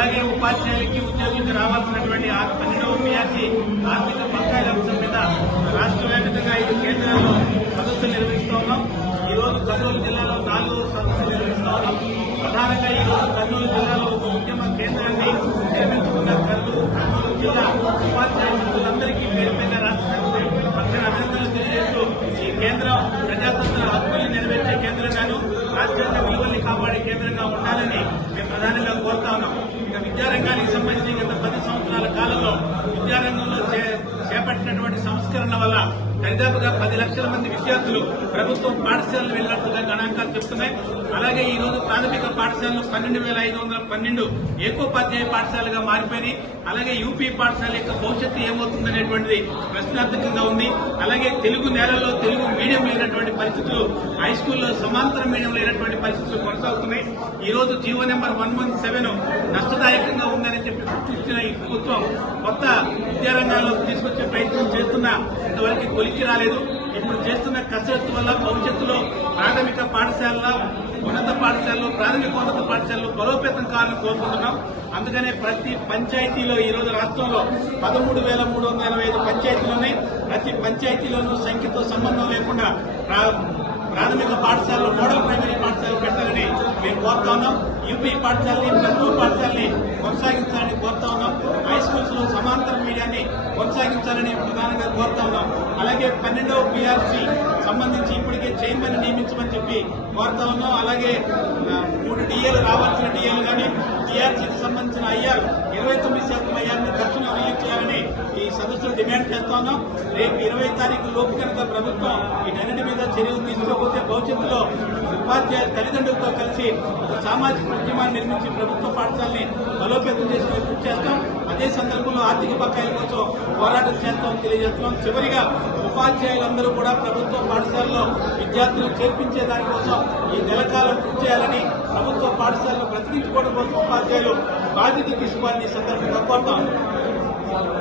అలాగే ఉపాధ్యాయులకి ఉద్యోగులకు రావాల్సినటువంటి 12వ పిఆర్సీ ఆర్థిక బకాయిల అంశం మీద రాష్ట్ర వ్యాప్తంగా 5 కేంద్రాల్లో సదస్సులు నిర్వహిస్తా ఉన్నాం. ఈ రోజు కర్నూలు జిల్లాలో 4వ సదస్సు నిర్వహిస్తా ఉన్నాం. ప్రధానంగా ఈ రోజు కర్నూలు జిల్లాలో ఒక ఉద్యమ కేంద్రాన్ని నిర్మించుకున్న కర్నూలు జిల్లా ఉపాధ్యాయులందరికీ పేరు పైన రాష్ట్ర పక్షాన అభినందనలు తెలియజేస్తూ ఈ కేంద్రం ప్రజాతంత్ర హక్కుల్ని నెరవేర్చే కేంద్రంగాను రాజ్యాంగ విలువల్ని కాపాడే కేంద్రంగా ఉండాలని మేము ప్రధానంగా కోరుతా ఉన్నాం. ఇక విద్యారంగానికి సంబంధించి గత 10 సంవత్సరాల కాలంలో విద్యారంగంలో చేపట్టినటువంటి సంస్కరణ వల్ల దరిదాపుగా 10 లక్షల మంది విద్యార్థులు ప్రభుత్వం పాఠశాలలు వెళ్లినట్టుగా గణాంకాలు చెబుతున్నాయి. అలాగే ఈ రోజు ప్రాథమిక పాఠశాలలు 12,512 ఏకోపాధ్యాయ పాఠశాలగా మారిపోయినాయి. అలాగే యూపీ పాఠశాల యొక్క భవిష్యత్తు ఏమవుతుందనేటువంటిది ప్రశ్నార్థకంగా ఉంది. అలాగే తెలుగు నేలల్లో తెలుగు మీడియం లేనటువంటి పరిస్థితులు, హై స్కూల్లో సమాంతర మీడియం లేనటువంటి పరిస్థితులు కొనసాగుతున్నాయి. ఈ రోజు జీవో నెంబర్ 117 నష్టదాయకంగా ఉందని చెప్పి గుర్తించిన ఈ ప్రభుత్వం కొత్త విద్యారంగాల్లో తీసుకొచ్చే ప్రయత్నం చేస్తున్నా ఇంతవరకు కొలిక్కి రాలేదు. ఇప్పుడు చేస్తున్న కసరత్తు వల్ల భవిష్యత్తులో ప్రాథమిక పాఠశాలల ఉన్నత పాఠశాలలో ప్రాథమికోన్నత పాఠశాలలో బలోపేతం కావాలని కోరుకుంటున్నాం. అందుకనే ప్రతి పంచాయతీలో ఈ రోజు రాష్ట్రంలో 13,385 పంచాయతీలున్నాయి. ప్రతి పంచాయతీలోనూ సంఖ్యతో సంబంధం లేకుండా ప్రాథమిక పాఠశాలలో మోడల్ ప్రైమరీ పాఠశాలలు పెట్టాలని మేము కోరుతా ఉన్నాం. యూపీ పాఠశాలని ప్లస్ 2 పాఠశాలని కొనసాగించాలని కోరుతా ఉన్నాం. హై స్కూల్స్ లో సమాంతర మీడియాన్ని కొనసాగించాలని ప్రధానంగా కోరుతా ఉన్నాం. అలాగే 12వ పిఆర్సీ సంబంధించి ఇప్పటికే చైర్మన్ నియమించమని చెప్పి కోరుతా ఉన్నాం. అలాగే 3 డిఏలు రావాల్సిన డిఏలు కానీ టీఆర్సీకి సంబంధించిన ఐఆర్ 29% ఐఆర్ని తక్షణం రిలీజ్ చేయాలని ఈ సదస్సులు డిమాండ్ చేస్తా ఉన్నాం. రేపు 20 తారీఖు లోపు కనుక ప్రభుత్వం వీటన్నిటి మీద చర్యలు తీసుకోకపోతే భవిష్యత్తులో ఉపాధ్యాయ తల్లిదండ్రులతో కలిసి ఒక సామాజిక ఉద్యమాన్ని నిర్మించి ప్రభుత్వ పాఠశాలని బలోపేతం చేసుకుని కృషి చేస్తాం. అదే సందర్భంలో ఆర్థిక బకాయిల కోసం పోరాటం చేస్తామని తెలియజేస్తున్నాం. చివరిగా ఉపాధ్యాయులందరూ కూడా ప్రభుత్వ పాఠశాలలో విద్యార్థులు చేర్పించే దానికోసం ఈ నెలకాలం కృషి చేయాలని, ప్రభుత్వ పాఠశాలను బ్రతికించుకోవడం కోసం ఉపాధ్యాయులు బాధ్యత తీసుకోవాలని సందర్భంగా కోరుతాం.